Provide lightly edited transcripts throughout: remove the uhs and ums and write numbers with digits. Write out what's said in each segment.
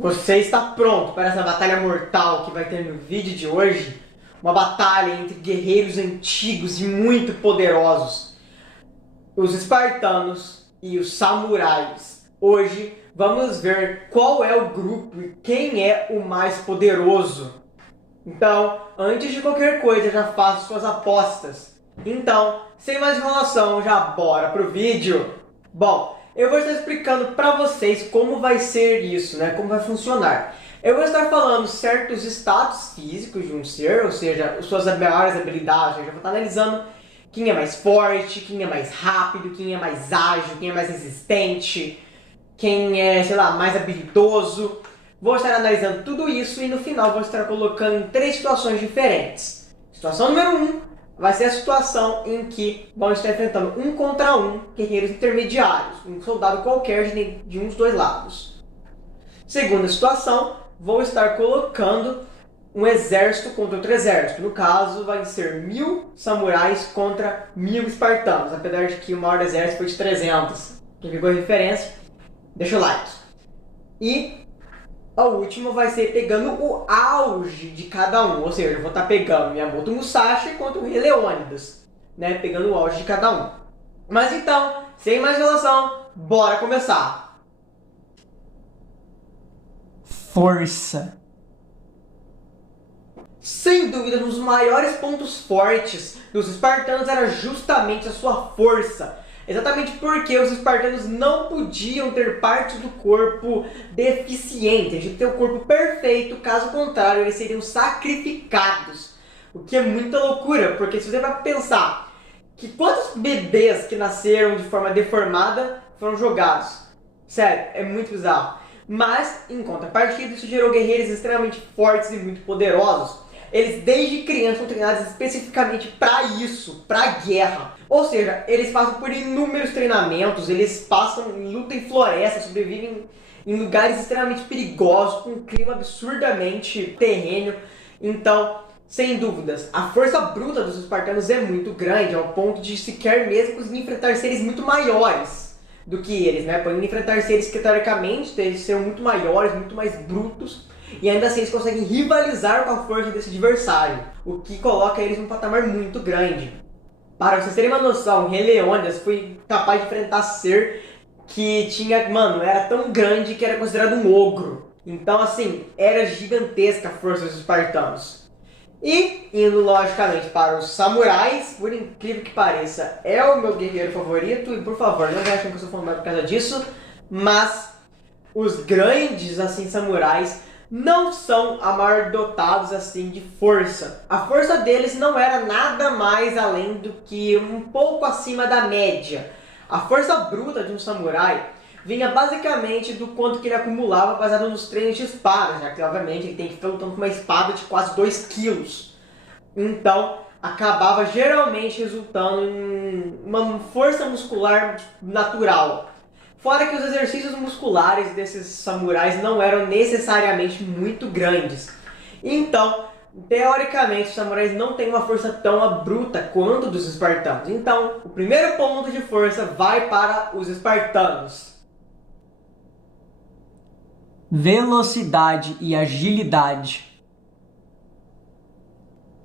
Você está pronto para essa batalha mortal que vai ter no vídeo de hoje? Uma batalha entre guerreiros antigos e muito poderosos, os espartanos e os samurais. Hoje vamos ver qual é o grupo e quem é o mais poderoso. Então, antes de qualquer coisa, já faça suas apostas. Então, sem mais enrolação, já bora pro vídeo. Bom, eu vou estar explicando para vocês como vai ser isso, né? Como vai funcionar. Eu vou estar falando certos status físicos de um ser, ou seja, suas maiores habilidades. Eu já vou estar analisando quem é mais forte, quem é mais rápido, quem é mais ágil, quem é mais resistente, quem é, sei lá, mais habilidoso. Vou estar analisando tudo isso e no final vou estar colocando em 3 situações diferentes. Situação número 1 vai ser a situação em que vão estar enfrentando 1 contra 1 guerreiros intermediários, um soldado qualquer de um dos dois lados. Segunda situação, vou estar colocando um exército contra outro exército. No caso, vai ser 1000 samurais contra 1000 espartanos, apesar de que o maior exército foi de 300. Quem pegou a referência, deixa o like. E a última vai ser pegando o auge de cada um, ou seja, eu vou estar pegando Miyamoto Musashi contra o Rei Leônidas, né? Pegando o auge de cada um. Mas então, sem mais enrolação, bora começar! Força. Sem dúvida, um dos maiores pontos fortes dos espartanos era justamente a sua força. Exatamente porque os espartanos não podiam ter partes do corpo deficientes. Eles tinham que ter o corpo perfeito, caso contrário, eles seriam sacrificados. O que é muita loucura, porque se você vai pensar que quantos bebês que nasceram de forma deformada foram jogados. Sério, é muito bizarro. Mas, em contrapartida, isso gerou guerreiros extremamente fortes e muito poderosos. Eles desde criança são treinados especificamente para isso, para guerra. Ou seja, eles passam por inúmeros treinamentos, eles passam em luta em floresta, sobrevivem em lugares extremamente perigosos, com um clima absurdamente terreno. Então, sem dúvidas, a força bruta dos espartanos é muito grande, ao ponto de sequer mesmo conseguir enfrentar seres muito maiores do que eles, né? Podem enfrentar seres que, teoricamente, eles são muito maiores, muito mais brutos, e ainda assim eles conseguem rivalizar com a força desse adversário, o que coloca eles num patamar muito grande. Para vocês terem uma noção, o Rei Leônidas foi capaz de enfrentar ser que tinha, era tão grande que era considerado um ogro. Então, assim, era gigantesca a força dos espartanos. E, indo logicamente para os samurais, por incrível que pareça, é o meu guerreiro favorito, e por favor, não achem que eu estou falando mais por causa disso, mas os grandes, assim, samurais não são a maior dotados assim de força. A força deles não era nada mais além do que um pouco acima da média. A força bruta de um samurai vinha basicamente do quanto que ele acumulava baseado nos treinos de espada, já que obviamente ele tem que ficar lutando com uma espada de quase 2 quilos. Então acabava geralmente resultando em uma força muscular natural. Fora que os exercícios musculares desses samurais não eram necessariamente muito grandes. Então, teoricamente, os samurais não têm uma força tão bruta quanto dos espartanos. Então, o primeiro ponto de força vai para os espartanos. Velocidade e agilidade.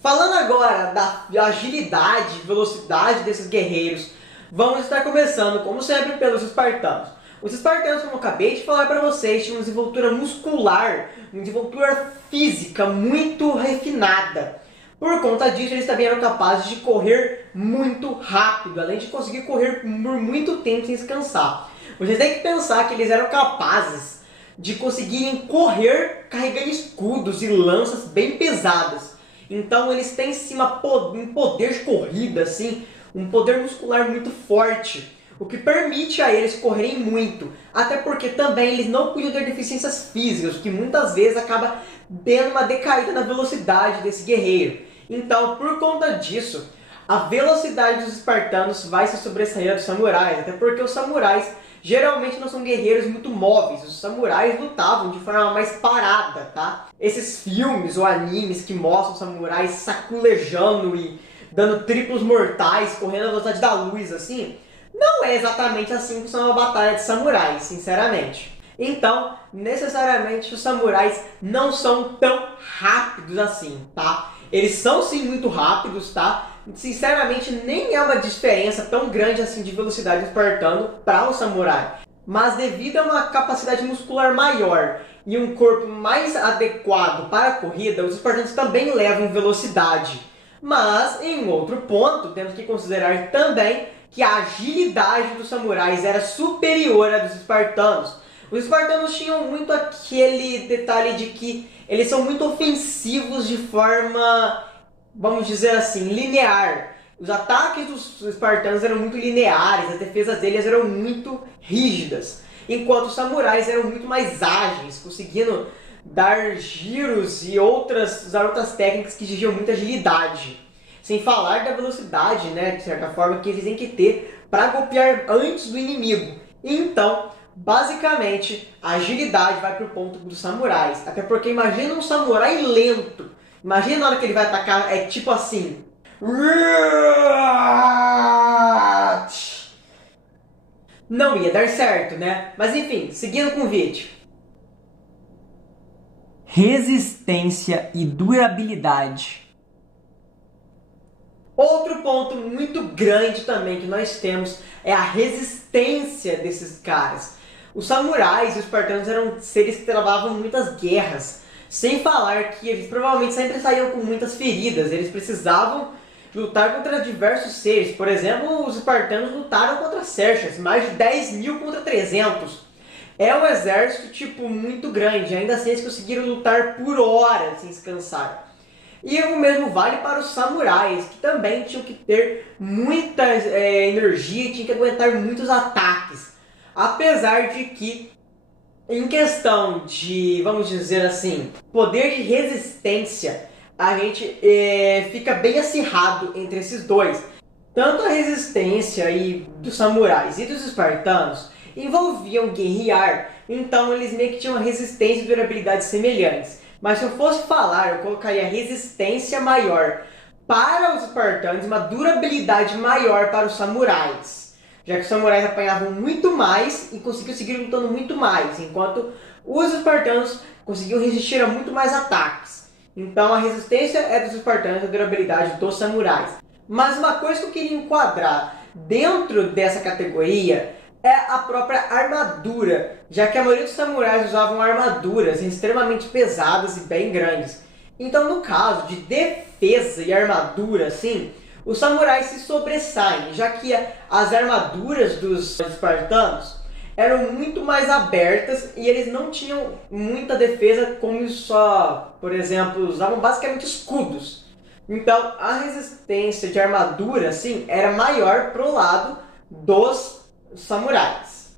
Falando agora da agilidade e velocidade desses guerreiros, vamos estar começando, como sempre, pelos espartanos. Os espartanos, como eu acabei de falar para vocês, tinham uma desenvoltura muscular, uma desenvoltura física muito refinada. Por conta disso, eles também eram capazes de correr muito rápido, além de conseguir correr por muito tempo sem descansar. Vocês têm que pensar que eles eram capazes de conseguirem correr carregando escudos e lanças bem pesadas. Então eles têm sim um poder de corrida, assim, um poder muscular muito forte, o que permite a eles correrem muito, até porque também eles não podiam ter deficiências físicas, o que muitas vezes acaba dando uma decaída na velocidade desse guerreiro. Então, por conta disso, a velocidade dos espartanos vai se sobressair dos samurais, até porque os samurais geralmente não são guerreiros muito móveis, os samurais lutavam de forma mais parada, tá? Esses filmes ou animes que mostram samurais saculejando e dando triplos mortais, correndo à velocidade da luz, assim, não é exatamente assim que funciona uma batalha de samurais, sinceramente. Então, necessariamente os samurais não são tão rápidos assim, tá? Eles são sim muito rápidos, tá? Sinceramente, nem é uma diferença tão grande assim de velocidade do espartano para o samurai. Mas devido a uma capacidade muscular maior e um corpo mais adequado para a corrida, os espartanos também levam velocidade. Mas, em outro ponto, temos que considerar também que a agilidade dos samurais era superior à dos espartanos. Os espartanos tinham muito aquele detalhe de que eles são muito ofensivos de forma, vamos dizer assim, linear. Os ataques dos espartanos eram muito lineares, as defesas deles eram muito rígidas, enquanto os samurais eram muito mais ágeis, conseguindo dar giros e usar outras técnicas que exigiam muita agilidade. Sem falar da velocidade, né, de certa forma, que eles têm que ter para golpear antes do inimigo. Então, basicamente, a agilidade vai para o ponto dos samurais. Até porque imagina um samurai lento. Imagina na hora que ele vai atacar, é tipo assim. Não ia dar certo, né? Mas enfim, seguindo com o vídeo. Resistência e durabilidade. Outro ponto muito grande também que nós temos é a resistência desses caras. Os samurais e os espartanos eram seres que travavam muitas guerras. Sem falar que eles provavelmente sempre saíam com muitas feridas. Eles precisavam lutar contra diversos seres. Por exemplo, os espartanos lutaram contra Xerxes, mais de 10 mil contra 300. É um exército tipo muito grande, ainda assim eles conseguiram lutar por horas sem se cansar. E o mesmo vale para os samurais, que também tinham que ter muita energia, tinham que aguentar muitos ataques. Apesar de que, em questão de, vamos dizer assim, poder de resistência, a gente fica bem acirrado entre esses dois. Tanto a resistência dos samurais e dos espartanos envolviam guerrear, então eles meio que tinham uma resistência e durabilidade semelhantes. Mas se eu fosse falar, eu colocaria resistência maior para os espartanos e uma durabilidade maior para os samurais. Já que os samurais apanhavam muito mais e conseguiam seguir lutando muito mais, enquanto os espartanos conseguiam resistir a muito mais ataques. Então a resistência é dos espartanos e a durabilidade dos samurais. Mas uma coisa que eu queria enquadrar dentro dessa categoria é a própria armadura, já que a maioria dos samurais usavam armaduras extremamente pesadas e bem grandes. Então, no caso de defesa e armadura, assim, os samurais se sobressaem, já que as armaduras dos espartanos eram muito mais abertas e eles não tinham muita defesa, como só, por exemplo, usavam basicamente escudos. Então, a resistência de armadura, assim, era maior pro lado dos samurais.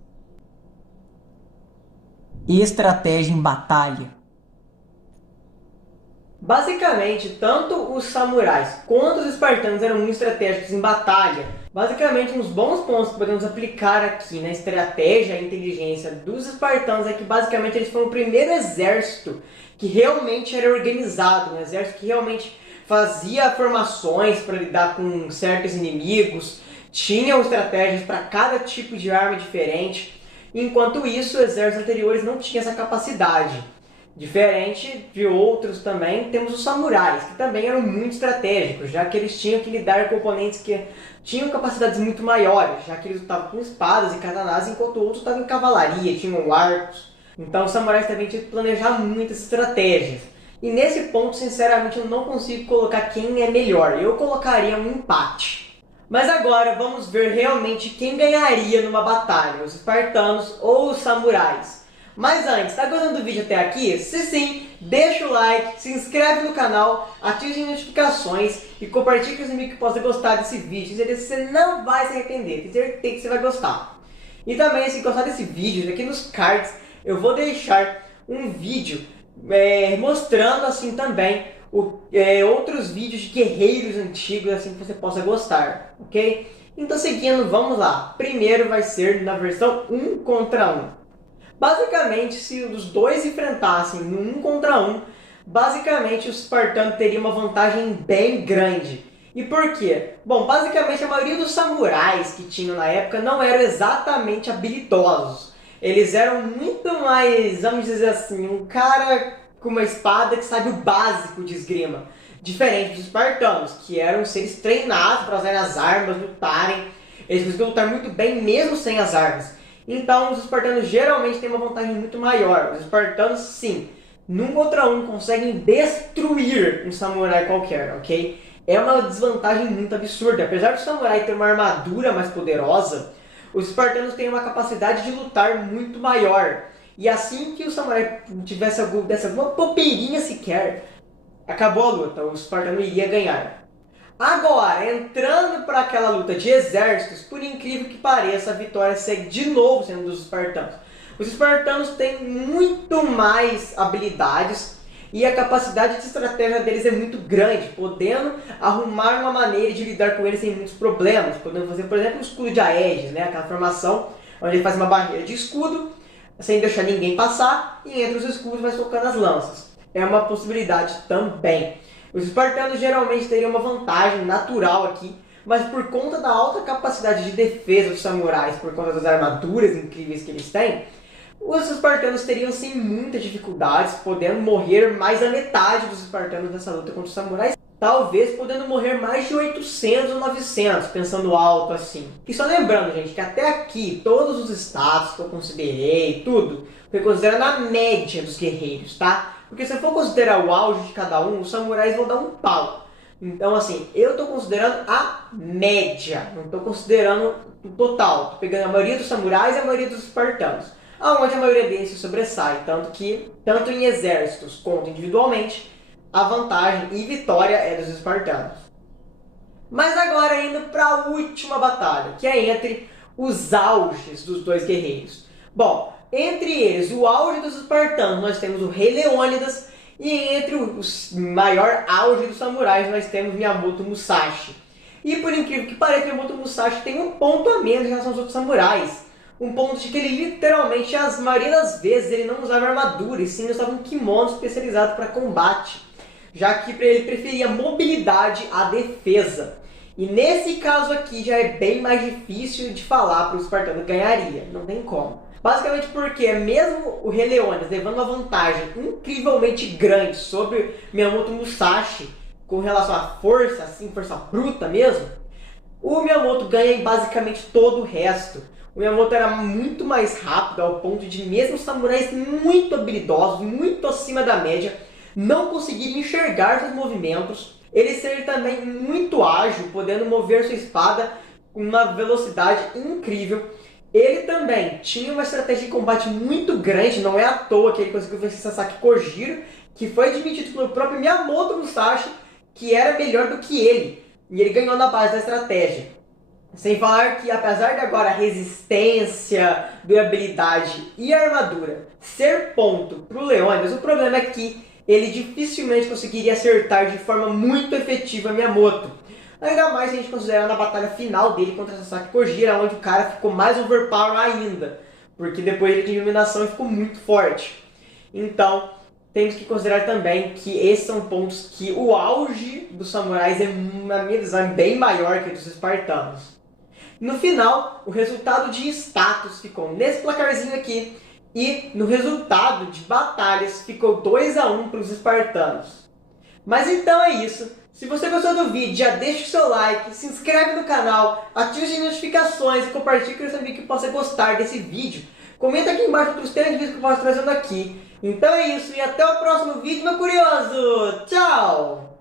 Estratégia em batalha. Basicamente, tanto os samurais quanto os espartanos eram muito estratégicos em batalha. Basicamente, uns bons pontos que podemos aplicar aqui na estratégia e inteligência dos espartanos é que basicamente eles foram o primeiro exército que realmente era organizado, um exército que realmente fazia formações para lidar com certos inimigos, tinham estratégias para cada tipo de arma diferente. Enquanto isso, os exércitos anteriores não tinham essa capacidade. Diferente de outros também, temos os samurais, que também eram muito estratégicos, já que eles tinham que lidar com oponentes que tinham capacidades muito maiores, já que eles lutavam com espadas e katanas, enquanto outros estavam em cavalaria, tinham arcos. Então os samurais também tinham que planejar muitas estratégias. E nesse ponto, sinceramente, eu não consigo colocar quem é melhor. Eu colocaria um empate. Mas agora vamos ver realmente quem ganharia numa batalha, os espartanos ou os samurais. Mas antes, tá gostando do vídeo até aqui? Se sim, deixa o like, se inscreve no canal, ative as notificações e compartilhe com os amigos que possam gostar desse vídeo. Tenho certeza que você não vai se arrepender, tenho certeza que você vai gostar. E também, se gostar desse vídeo, aqui nos cards eu vou deixar um vídeo mostrando assim também outros vídeos de guerreiros antigos assim que você possa gostar, ok? Então seguindo, vamos lá. Primeiro vai ser na versão 1 contra 1. Basicamente, se os dois enfrentassem no 1 contra 1, basicamente o espartano teria uma vantagem bem grande. E por quê? Bom, basicamente a maioria dos samurais que tinham na época não eram exatamente habilidosos. Eles eram muito mais, vamos dizer assim, um cara com uma espada que sabe o básico de esgrima. Diferente dos espartanos, que eram seres treinados para usarem as armas, lutarem. Eles conseguiam lutar muito bem mesmo sem as armas. Então os espartanos geralmente têm uma vantagem muito maior. Os espartanos, sim, num contra um conseguem destruir um samurai qualquer, ok? É uma desvantagem muito absurda. Apesar do samurai ter uma armadura mais poderosa, os espartanos têm uma capacidade de lutar muito maior. E assim que o samurai tivesse alguma bobeirinha sequer, acabou a luta, o espartano iria ganhar. Agora, entrando para aquela luta de exércitos, por incrível que pareça, a vitória segue de novo sendo dos espartanos. Os espartanos têm muito mais habilidades e a capacidade de estratégia deles é muito grande, podendo arrumar uma maneira de lidar com eles sem muitos problemas. Podendo fazer, por exemplo, o escudo de Aedes, né? Aquela formação onde ele faz uma barreira de escudo, sem deixar ninguém passar, e entre os escudos vai tocando as lanças. É uma possibilidade também. Os espartanos geralmente teriam uma vantagem natural aqui, mas por conta da alta capacidade de defesa dos samurais, por conta das armaduras incríveis que eles têm, os espartanos teriam sim muitas dificuldades, podendo morrer mais da metade dos espartanos nessa luta contra os samurais, talvez podendo morrer mais de 800 ou 900, pensando alto assim. E só lembrando, gente, que até aqui, todos os status que eu considerei, tudo, foi considerando a média dos guerreiros, tá? Porque se eu for considerar o auge de cada um, os samurais vão dar um pau. Então, assim, eu estou considerando a média, não estou considerando o total. Estou pegando a maioria dos samurais e a maioria dos espartanos, aonde a maioria deles se sobressai, tanto em exércitos quanto individualmente, a vantagem e vitória é dos espartanos. Mas agora indo para a última batalha, que é entre os auges dos dois guerreiros. Bom, entre eles, o auge dos espartanos, nós temos o rei Leônidas, e entre o maior auge dos samurais, nós temos Miyamoto Musashi. E por incrível que pareça, Miyamoto Musashi tem um ponto a menos em relação aos outros samurais. Um ponto de que ele literalmente, a maioria das vezes, ele não usava armadura, e sim usava um kimono especializado para combate, já que ele preferia mobilidade à defesa. E nesse caso aqui já é bem mais difícil de falar para o espartano ganharia, não tem como. Basicamente porque mesmo o rei Leônidas levando uma vantagem incrivelmente grande sobre Miyamoto Musashi com relação à força, assim, força bruta mesmo, o Miyamoto ganha em basicamente todo o resto. O Miyamoto era muito mais rápido ao ponto de mesmo samurais muito habilidosos, muito acima da média, não conseguirem enxergar seus movimentos. Ele ser também muito ágil, podendo mover sua espada com uma velocidade incrível. Ele também tinha uma estratégia de combate muito grande, não é à toa que ele conseguiu vencer Sasaki Kojiro, que foi admitido pelo próprio Miyamoto Musashi, que era melhor do que ele. E ele ganhou na base da estratégia. Sem falar que, apesar de agora a resistência, durabilidade e armadura ser ponto para o Leônidas, o problema é que ele dificilmente conseguiria acertar de forma muito efetiva Miyamoto. Ainda mais se a gente considerar na batalha final dele contra Sasaki Kojiro, onde o cara ficou mais overpower ainda, porque depois ele tinha iluminação e ficou muito forte. Então, temos que considerar também que esses são pontos que o auge dos samurais é, na minha visão, bem maior que o dos espartanos. No final, o resultado de status ficou nesse placarzinho aqui, e no resultado de batalhas ficou 2-1 para os espartanos. Mas então é isso. Se você gostou do vídeo, já deixa o seu like, se inscreve no canal, ative as notificações e compartilhe com seu amigo que possa gostar desse vídeo. Comenta aqui embaixo outros temas de vídeos que eu posso trazendo aqui. Então é isso e até o próximo vídeo, meu curioso! Tchau!